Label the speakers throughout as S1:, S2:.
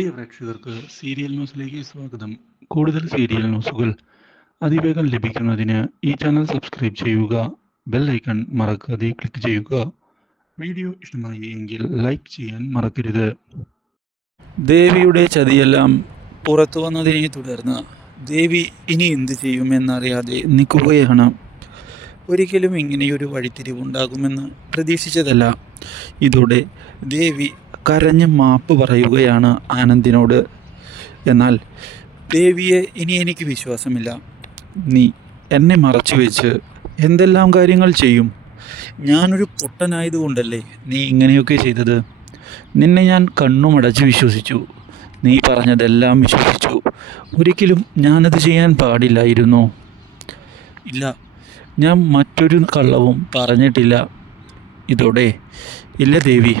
S1: പ്രിയ പ്രേക്ഷകർക്ക് സീരിയൽ ന്യൂസിലേക്ക് സ്വാഗതം. കൂടുതൽ സീരിയൽ ന്യൂസുകൾ അതിവേഗം ലഭിക്കുന്നതിന് ഈ ചാനൽ സബ്സ്ക്രൈബ് ചെയ്യുക ബെൽ ഐക്കൺ മറക്കാതെ ക്ലിക്ക് ചെയ്യുക. വീഡിയോ ഇഷ്ടമായി എങ്കിൽ ലൈക്ക് ചെയ്യാൻ മറക്കരുത്. ദേവിയുടെ ചതിയെല്ലാം പുറത്തു വന്നതിനെ തുടർന്ന് ദേവി ഇനി എന്ത് ചെയ്യുമെന്നറിയാതെ നിൽക്കുകയാണ്. ഒരിക്കലും ഇങ്ങനെയൊരു വഴിത്തിരിവുണ്ടാകുമെന്ന് പ്രതീക്ഷിച്ചതല്ല. ഇതോടെ ദേവി കരഞ്ഞ് മാപ്പ് പറയുകയാണ് ആനന്ദിനോട്. എന്നാൽ ദേവിയെ ഇനി എനിക്ക് വിശ്വാസമില്ല. നീ എന്നെ മറച്ചു വെച്ച് എന്തെല്ലാം കാര്യങ്ങൾ ചെയ്യും? ഞാനൊരു പൊട്ടനായതുകൊണ്ടല്ലേ നീ ഇങ്ങനെയൊക്കെ ചെയ്തത്? നിന്നെ ഞാൻ കണ്ണുമടച്ച് വിശ്വസിച്ചു. നീ പറഞ്ഞതെല്ലാം വിശ്വസിച്ചു. ഒരിക്കലും ഞാനത് ചെയ്യാൻ പാടില്ലായിരുന്നു. ഇല്ല ഞാൻ മറ്റൊരു കള്ളവും പറഞ്ഞിട്ടില്ല. ഇതോടെ. ഇല്ല ദേവി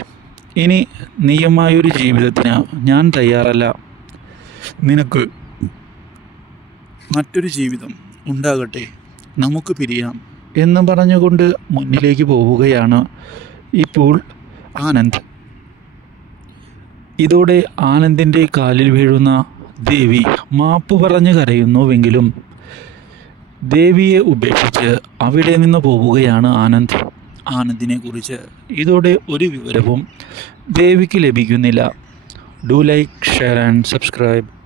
S1: ഇനി നീയമായൊരു ജീവിതത്തിന് ഞാൻ തയ്യാറല്ല. നിനക്ക് മറ്റൊരു ജീവിതം ഉണ്ടാകട്ടെ. നമുക്ക് പിരിയാം എന്ന് പറഞ്ഞുകൊണ്ട് മുന്നിലേക്ക് പോവുകയാണ് ഇപ്പോൾ ആനന്ദ്. ഇതോടെ ആനന്ദിന്റെ കാലിൽ വീഴുന്ന ദേവി മാപ്പ് പറഞ്ഞ് കരയുന്നുവെങ്കിലും ദേവിയെ ഉപേക്ഷിച്ച് അവിടെ നിന്ന് പോവുകയാണ് ആനന്ദ്. ആനന്ദിനെ കുറിച്ച് ഇതോടെ ഒരു വിവരവും ദേവിക്ക് ലഭിക്കുന്നില്ല. Do like share and subscribe